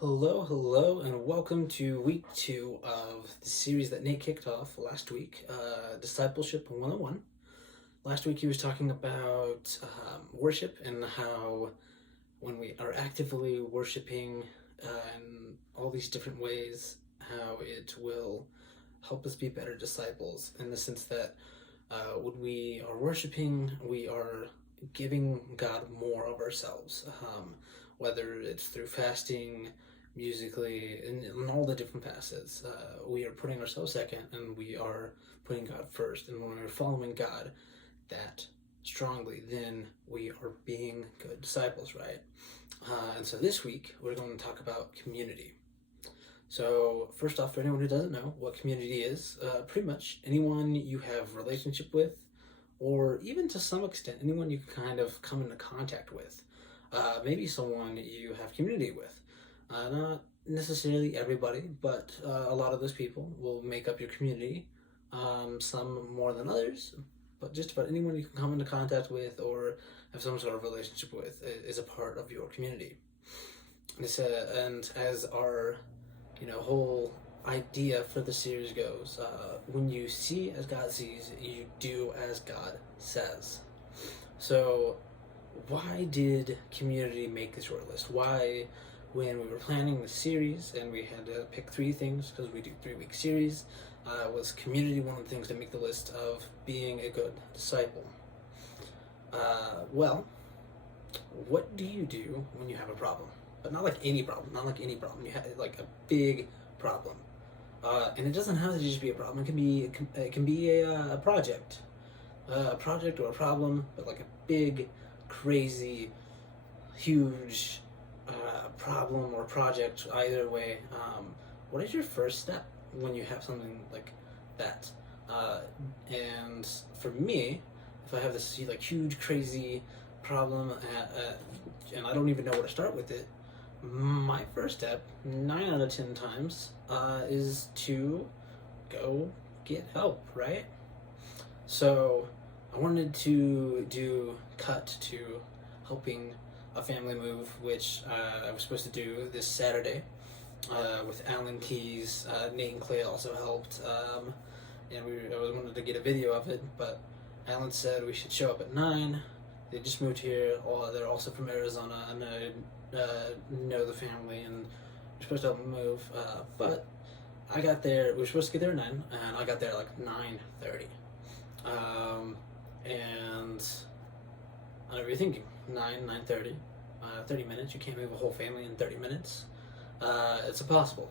Hello, and welcome to week 2 of the series that Nate kicked off last week, Discipleship 101. Last week he was talking about worship and how when we are actively worshiping in all these different ways, how it will help us be better disciples in the sense that when we are worshiping, we are giving God more of ourselves, whether it's through fasting, musically, in all the different facets. We are putting ourselves second and we are putting God first. And when we're following God that strongly, then we are being good disciples, right? And so this week, we're going to talk about community. So first off, for anyone who doesn't know what community is, pretty much anyone you have a relationship with, or even to some extent, anyone you can kind of come into contact with. Maybe someone you have community with. Not necessarily everybody, but a lot of those people will make up your community. Some more than others, but just about anyone you can come into contact with or have some sort of relationship with is a part of your community. And as our whole idea for the series goes, when you see as God sees, you do as God says. So why did community make the short list? Why, when we were planning the series and we had to pick 3 things because we do 3-week series, was community one of the things to make the list of being a good disciple? Well, what do you do when you have a problem? But not like any problem, You have like a big problem. And it doesn't have to just be a problem. It can be a project. A project or a problem, but like a big, crazy, huge problem or project, either way. What is your first step when you have something like that? And for me, if I have this like huge, crazy problem and I don't even know where to start with it, my first step, 9 out of 10 times, is to go get help, right? So I wanted to cut to helping a family move, which I was supposed to do this Saturday with Alan Keys. Nate and Clay also helped, and I wanted to get a video of it, but Alan said we should show up at 9. They just moved here. They're also from Arizona, and I know the family, and we're supposed to help them move. But I got there. We were supposed to get there at 9, and I got there like 9:30. And I know what you're thinking. 9:30, 30 minutes. You can't move a whole family in 30 minutes. It's impossible.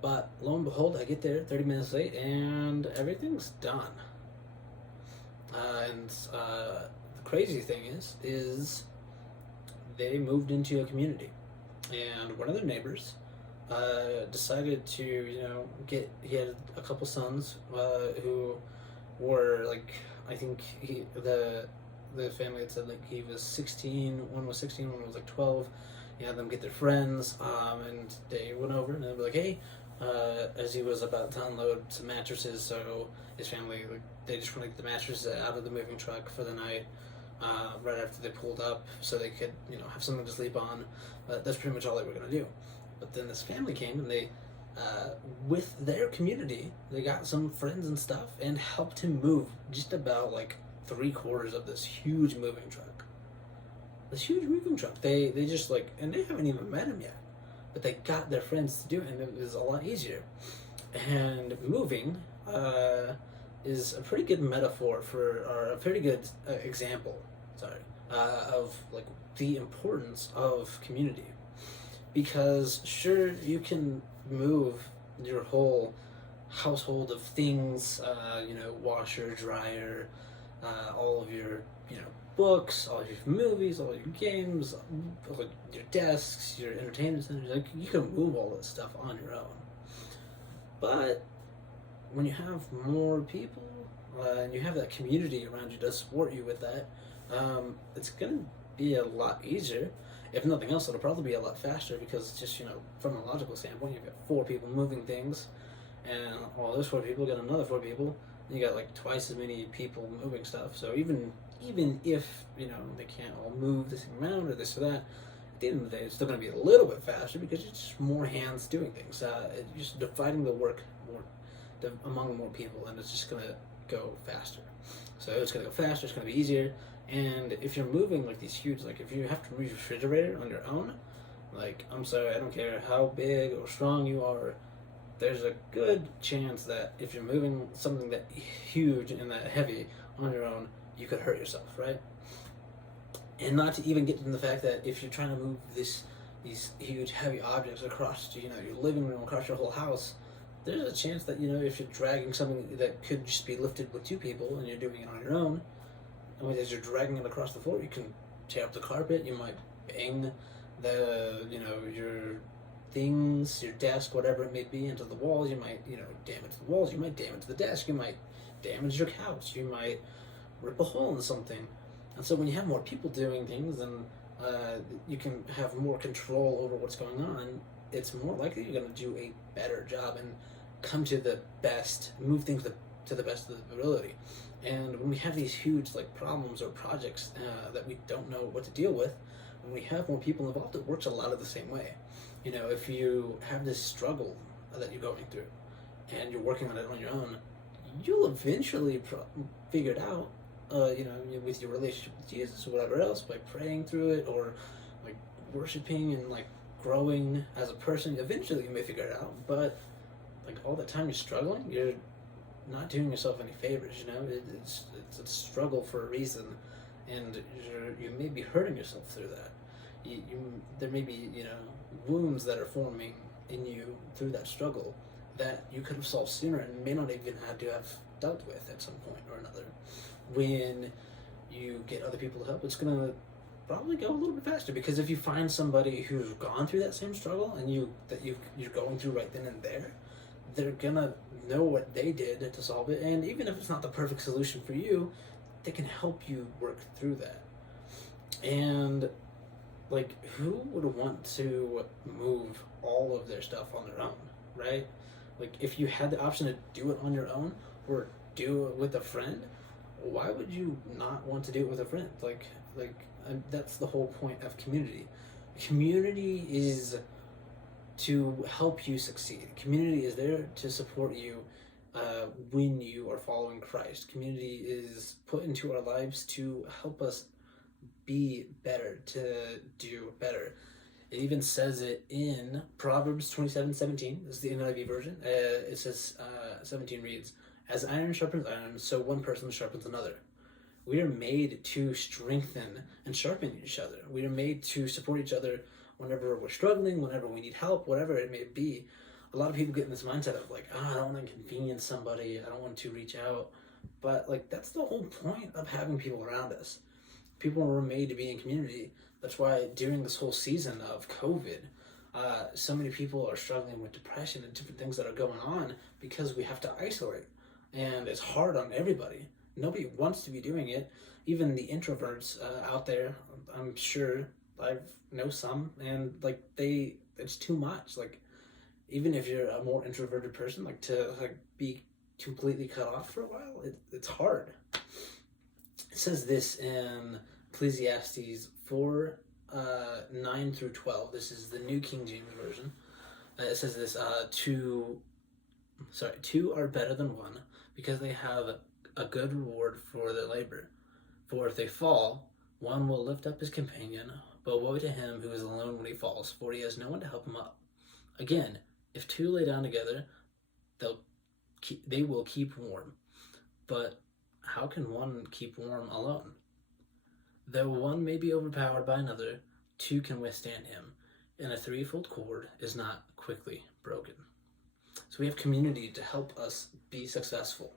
But lo and behold, I get there 30 minutes late, and everything's done. And the crazy thing is they moved into a community, and one of their neighbors decided to, he had a couple sons who were like, I think the family had said like he was 16, one was 16, one was like 12. He had them get their friends, and they went over and they were like, hey, as he was about to unload some mattresses, so his family, like, they just want to get the mattresses out of the moving truck for the night, right after they pulled up, so they could, have something to sleep on. But that's pretty much all they were going to do. But then this family came, and they, with their community, they got some friends and stuff, and helped him move just about like 3/4 of this huge moving truck. They just like, and they haven't even met him yet, but they got their friends to do it, and it was a lot easier. And moving is a pretty good metaphor or a pretty good example, of like the importance of community. Because sure, you can move your whole household of things, washer, dryer, all of your, books, all of your movies, all your games, your desks, your entertainment centers. Like, you can move all this stuff on your own. But when you have more people and you have that community around you to support you with that, it's gonna be a lot easier. If nothing else, it'll probably be a lot faster, because just, from a logical standpoint, you've got 4 people moving things, and all those 4 people got another 4 people, and you got like twice as many people moving stuff. So even if, they can't all move the same amount or this or that, at the end of the day, it's still going to be a little bit faster because it's just more hands doing things. You're just dividing the work among more people, and it's just going to go faster. So it's going to go faster, it's going to be easier. And if you're moving like these huge, like if you have to move your refrigerator on your own, like, I'm sorry, I don't care how big or strong you are, there's a good chance that if you're moving something that huge and that heavy on your own, you could hurt yourself, right? And not to even get to the fact that if you're trying to move these huge heavy objects across, your living room, across your whole house, there's a chance that, if you're dragging something that could just be lifted with two people and you're doing it on your own, as you're dragging it across the floor, you can tear up the carpet, you might bang your things, your desk, whatever it may be, into the walls. You might, damage the walls, you might damage the desk, you might damage your couch, you might rip a hole in something. And so when you have more people doing things, and you can have more control over what's going on, it's more likely you're going to do a better job and come to the best, move things to the best of the ability. And when we have these huge problems or projects that we don't know what to deal with, when we have more people involved, it works a lot of the same way. If you have this struggle that you're going through and you're working on it on your own, you'll eventually figure it out, with your relationship with Jesus or whatever else, by praying through it or worshiping and growing as a person. Eventually you may figure it out, but all the time you're struggling, you're not doing yourself any favors. It's a struggle for a reason, and you may be hurting yourself through that. There may be wounds that are forming in you through that struggle that you could have solved sooner and may not even have to have dealt with at some point or another. When you get other people to help, it's gonna probably go a little bit faster, because if you find somebody who's gone through that same struggle and you're going through right then and there, they're gonna know what they did to solve it, and even if it's not the perfect solution for you, they can help you work through that. And who would want to move all of their stuff on their own, right? If you had the option to do it on your own or do it with a friend, why would you not want to do it with a friend? That's the whole point of community. Community is to help you succeed. Community is there to support you when you are following Christ. Community is put into our lives to help us be better, to do better. It even says it in Proverbs 27:17. This is the NIV version. It says, 17 reads, "As iron sharpens iron, so one person sharpens another." We are made to strengthen and sharpen each other. We are made to support each other whenever we're struggling, whenever we need help, whatever it may be. A lot of people get in this mindset of I don't want to inconvenience somebody, I don't want to reach out. But that's the whole point of having people around us. People were made to be in community. That's why during this whole season of COVID, so many people are struggling with depression and different things that are going on because we have to isolate. And it's hard on everybody. Nobody wants to be doing it. Even the introverts out there, I'm sure, I know some, and it's too much. Even if you're a more introverted person, to be completely cut off for a while, it's hard. It says this in Ecclesiastes 4, 9 through 12. This is the New King James Version. It says this, two are better than one, because they have a good reward for their labor. For if they fall, one will lift up his companion, but woe to him who is alone when he falls, for he has no one to help him up. Again, if two lay down together, they will keep warm. But how can one keep warm alone? Though one may be overpowered by another, two can withstand him, and a threefold cord is not quickly broken. So we have community to help us be successful.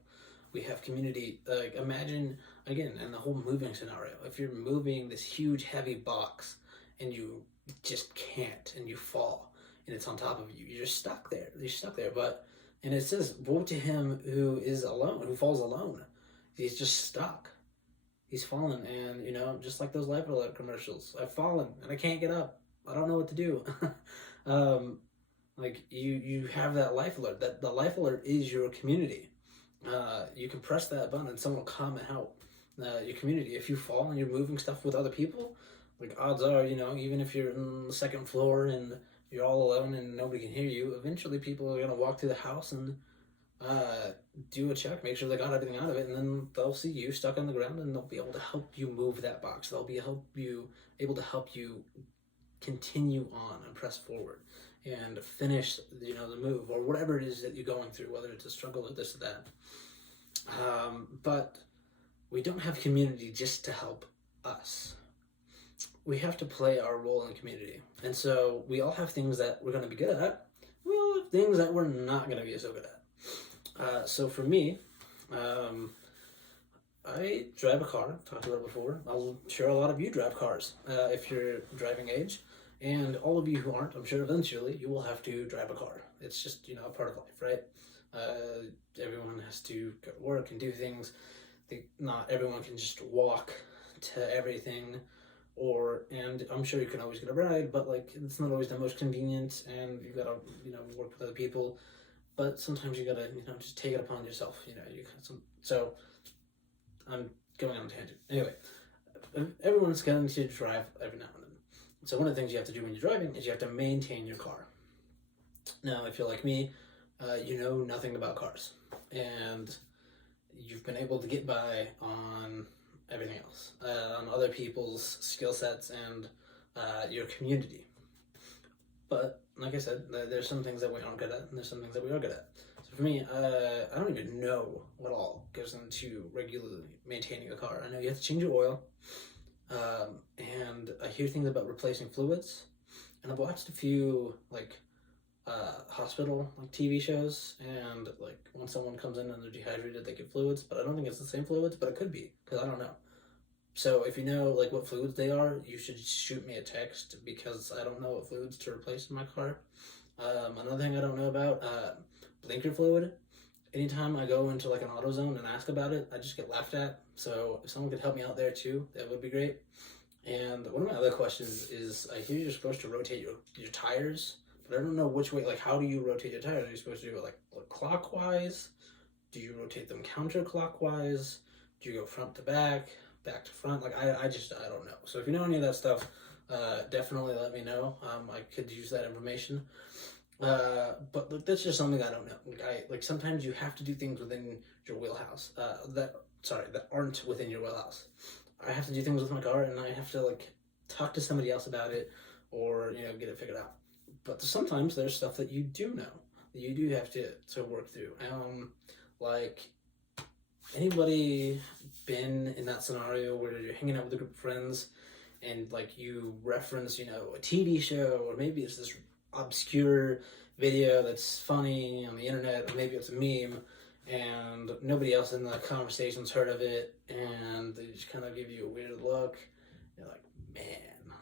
We have community, imagine, again, in the whole moving scenario, if you're moving this huge heavy box and you just can't, and you fall, and it's on top of you, you're stuck there. And it says, woe to him who is alone, who falls alone. He's just stuck. He's fallen, and, just like those Life Alert commercials, I've fallen, and I can't get up. I don't know what to do. You have that Life Alert. That the Life Alert is your community. You can press that button and someone will come and help your community. If you fall and you're moving stuff with other people, like odds are, even if you're on the second floor and you're all alone and nobody can hear you, eventually people are gonna walk through the house and uh, do a check, make sure they got everything out of it, and then they'll see you stuck on the ground, and they'll be able to help you move that box. They'll be able to help you continue on and press forward and finish, the move or whatever it is that you're going through, whether it's a struggle or this or that. But we don't have community just to help us. We have to play our role in the community, and so we all have things that we're going to be good at. We all have things that we're not going to be so good at. So for me, I drive a car. I've talked about it before. I'm sure a lot of you drive cars if you're driving age. And all of you who aren't, I'm sure eventually you will have to drive a car. It's just, a part of life, right? Everyone has to go to work and do things. Not everyone can just walk to everything. And I'm sure you can always get a ride, but it's not always the most convenient, and you gotta, work with other people. But sometimes you gotta, just take it upon yourself. So I'm going on a tangent. Anyway, everyone's going to drive every now and then. So one of the things you have to do when you're driving is you have to maintain your car. Now, if you're like me, you know nothing about cars, and you've been able to get by on everything else, on other people's skill sets and your community. But like I said, there's some things that we aren't good at, and there's some things that we are good at. So for me, I don't even know what all goes into regularly maintaining a car. I know you have to change your oil, and I hear things about replacing fluids, and I've watched a few hospital TV shows, and when someone comes in and they're dehydrated, they get fluids, but I don't think it's the same fluids, but it could be, because I don't know. So if you know what fluids they are, you should shoot me a text, because I don't know what fluids to replace in my car. Another thing I don't know about, blinker fluid. Anytime I go into an AutoZone and ask about it, I just get laughed at. So if someone could help me out there too, that would be great. And one of my other questions is, I hear you're supposed to rotate your tires, but I don't know which way. How do you rotate your tires? Are you supposed to do it clockwise? Do you rotate them counterclockwise? Do you go front to back to front? I don't know. So if you know any of that stuff, definitely let me know. I could use that information. But that's just something I don't know. Sometimes you have to do things within your wheelhouse. That aren't within your wheelhouse. I have to do things with my car, and I have to talk to somebody else about it, or get it figured out. But sometimes there's stuff that you do know, that you do have to work through. Anybody been in that scenario where you're hanging out with a group of friends, and you reference a TV show, or maybe it's this obscure video that's funny on the internet, or maybe it's a meme, and nobody else in the conversation's heard of it, and they just kind of give you a weird look. You're like, man,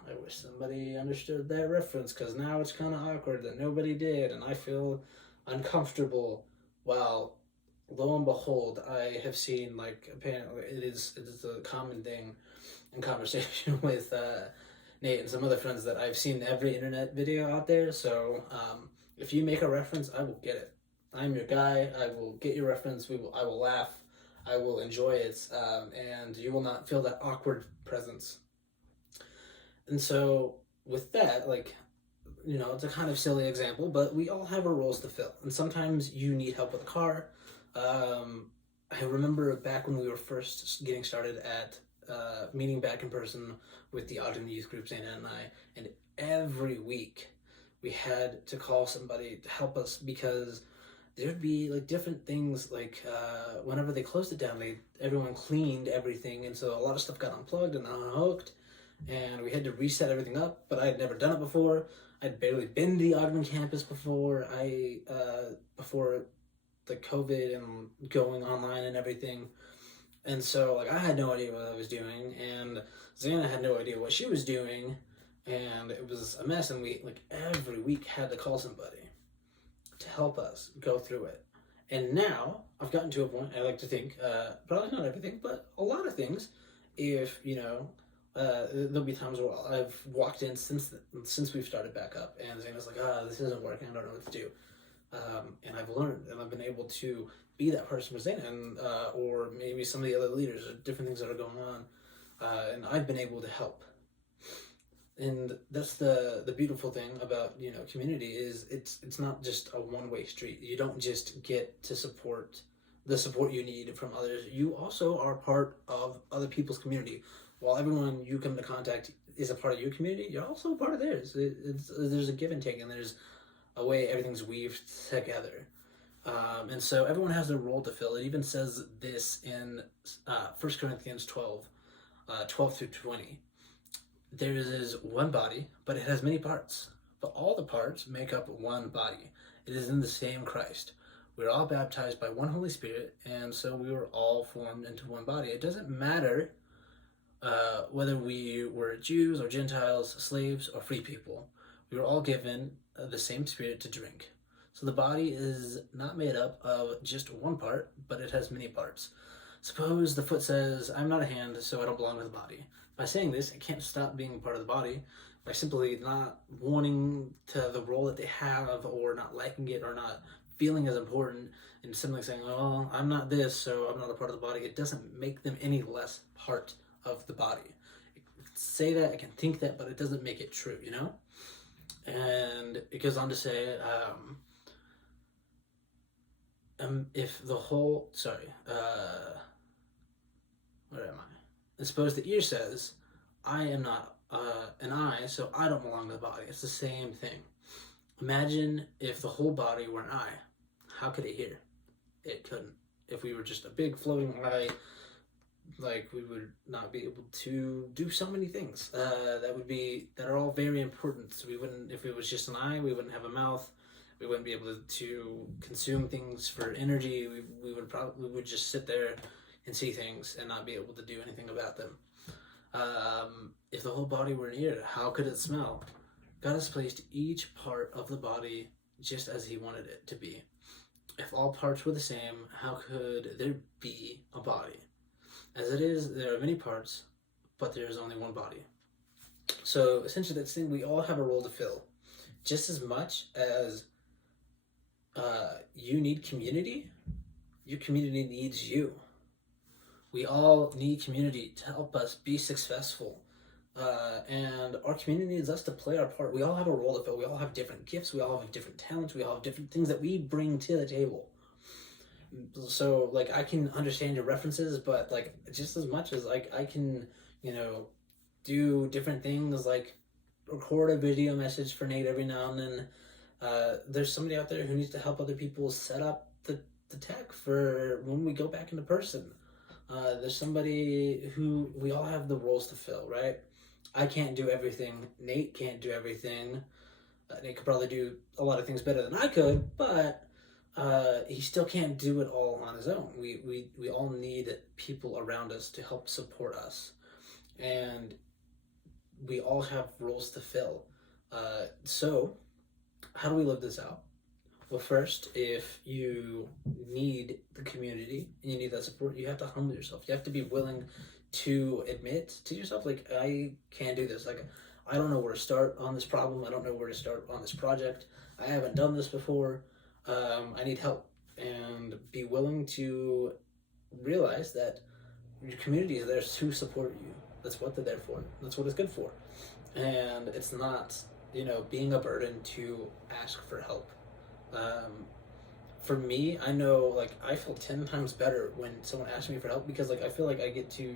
I wish somebody understood that reference, because now it's kind of awkward that nobody did, and I feel uncomfortable. Well, lo and behold, I have seen apparently it is a common thing in conversation with Nate and some other friends, that I've seen every internet video out there. So if you make a reference, I will get it. I'm your guy. I will get your reference. I will laugh. I will enjoy it, and you will not feel that awkward presence. And so with that, it's a kind of silly example, but we all have our roles to fill, and sometimes you need help with a car. I remember back when we were first getting started at meeting back in person with the Ogden Youth Group, Zana and I, and every week we had to call somebody to help us, because there'd be different things, whenever they closed it down, everyone cleaned everything, and so a lot of stuff got unplugged and unhooked, and we had to reset everything up. But I had never done it before. I'd barely been to the Ogden campus before before the COVID and going online and everything. And so I had no idea what I was doing, and Xana had no idea what she was doing, and it was a mess. And we every week had to call somebody to help us go through it. And now I've gotten to a point, I like to think, probably not everything, but a lot of things, if there'll be times where I've walked in since we've started back up, and Xana's this isn't working, I don't know what to do. And I've learned, and I've been able to be that person with Xana, and or maybe some of the other leaders, or different things that are going on, and I've been able to help. And that's the beautiful thing about, community is it's not just a one-way street. You don't just get to support the support you need from others. You also are part of other people's community. While everyone you come into contact is a part of your community, you're also a part of theirs. There's a give and take, and there's a way everything's weaved together. And so everyone has a role to fill. It even says this in 1 Corinthians 12, 12 through 20. There is one body, but it has many parts. But all the parts make up one body. It is in the same Christ. We are all baptized by one Holy Spirit, and so we were all formed into one body. It doesn't matter whether we were Jews or Gentiles, slaves or free people. We were all given the same Spirit to drink. So the body is not made up of just one part, but it has many parts. Suppose the foot says, I'm not a hand, so I don't belong to the body. By saying this, it can't stop being part of the body by simply not wanting to the role that they have, or not liking it, or not feeling as important, and simply saying, oh, I'm not this, so I'm not a part of the body. It doesn't make them any less part of the body. It can say that, it can think that, but it doesn't make it true, And it goes on to say, if the whole, where am I? And suppose the ear says, I am not an eye, so I don't belong to the body. It's the same thing. Imagine if the whole body were an eye. How could it hear? It couldn't. If we were just a big floating eye, we would not be able to do so many things that are all very important. So we wouldn't, if it was just an eye, we wouldn't have a mouth. We wouldn't be able to consume things for energy. We would just sit there and see things and not be able to do anything about them. If the whole body were an ear, how could it smell? God has placed each part of the body just as He wanted it to be. If all parts were the same, how could there be a body? As it is, there are many parts, but there is only one body. So essentially, that's the thing. We all have a role to fill. Just as much as you need community, your community needs you. We all need community to help us be successful. And our community needs us to play our part. We all have a role to fill. We all have different gifts. We all have different talents. We all have different things that we bring to the table. So, I can understand your references, but, just as much as, I can, do different things, record a video message for Nate every now and then. There's somebody out there who needs to help other people set up the tech for when we go back into person. There's somebody who, we all have the roles to fill, right? I can't do everything. Nate can't do everything. Nate could probably do a lot of things better than I could, but he still can't do it all on his own. We all need people around us to help support us. And we all have roles to fill. So how do we live this out? Well, first, if you need the community and you need that support, you have to humble yourself. You have to be willing to admit to yourself, I can't do this. I don't know where to start on this problem. I don't know where to start on this project. I haven't done this before. I need help. And be willing to realize that your community is there to support you. That's what they're there for. That's what it's good for. And it's not, being a burden to ask for help. For me, I know, I feel 10 times better when someone asks me for help, because, I feel like I get to,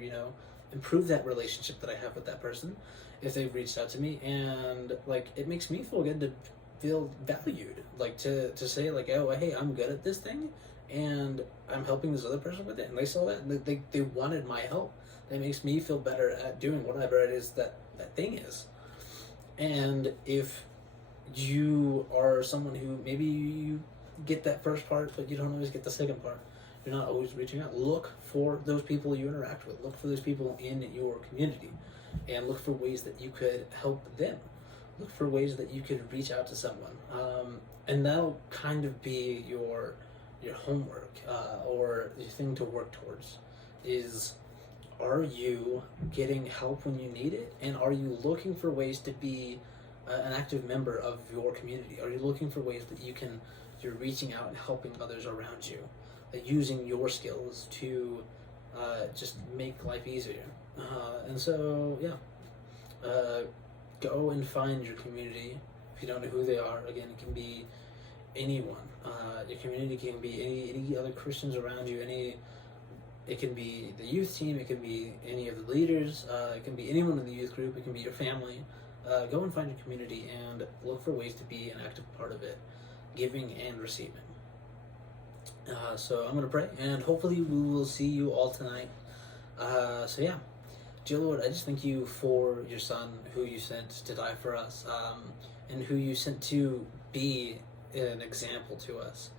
improve that relationship that I have with that person if they've reached out to me. And, it makes me feel good to feel valued. To say, oh, hey, I'm good at this thing, and I'm helping this other person with it, and they saw that, and they wanted my help. That makes me feel better at doing whatever it is that thing is. And if you are someone who maybe you get that first part, but you don't always get the second part, you're not always reaching out, look for those people you interact with. Look for those people in your community, and look for ways that you could help them. Look for ways that you could reach out to someone. And that'll kind of be your homework, or your thing to work towards, is, are you getting help when you need it? And are you looking for ways to be an active member of your community? Are you looking for ways that you're reaching out and helping others around you, using your skills to just make life easier? And so, yeah, go and find your community. If you don't know who they are, again, it can be anyone. Your community can be any other Christians around you. It can be the youth team. It can be any of the leaders. It can be anyone in the youth group. It can be your family. Go and find your community and look for ways to be an active part of it, giving and receiving. So I'm going to pray, and hopefully we will see you all tonight. So yeah, dear Lord, I just thank you for your Son, who you sent to die for us, and who you sent to be an example to us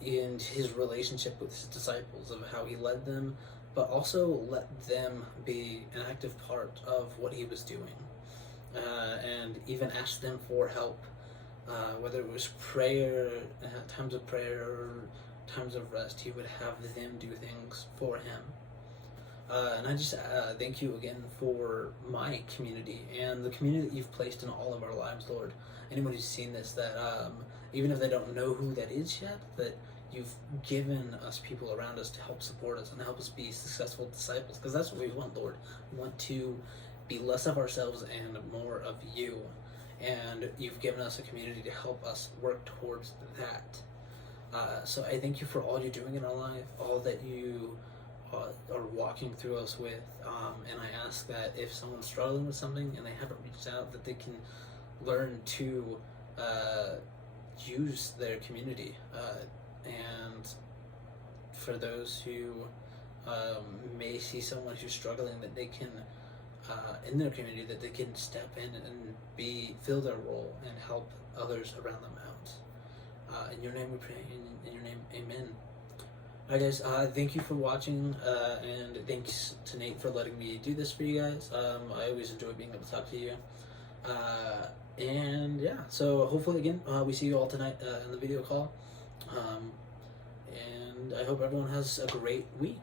in his relationship with his disciples, of how he led them, but also let them be an active part of what he was doing, and even asked them for help, whether it was prayer, times of prayer, or times of rest. He would have them do things for him. And I just thank you again for my community and the community that you've placed in all of our lives, Lord. Anyone who's seen this, that even if they don't know who that is yet, that you've given us people around us to help support us and help us be successful disciples, because that's what we want, Lord. We want to be less of ourselves and more of you, and you've given us a community to help us work towards that. So I thank you for all you're doing in our life, all that you are walking through us with, and I ask that if someone's struggling with something and they haven't reached out, that they can learn to use their community, and for those who may see someone who's struggling, that they can in their community, that they can step in and fill their role and help others around them out. In your name we pray, in your name, amen. Alright guys, thank you for watching, and thanks to Nate for letting me do this for you guys. I always enjoy being able to talk to you. And yeah, so hopefully again, we see you all tonight in the video call. And I hope everyone has a great week.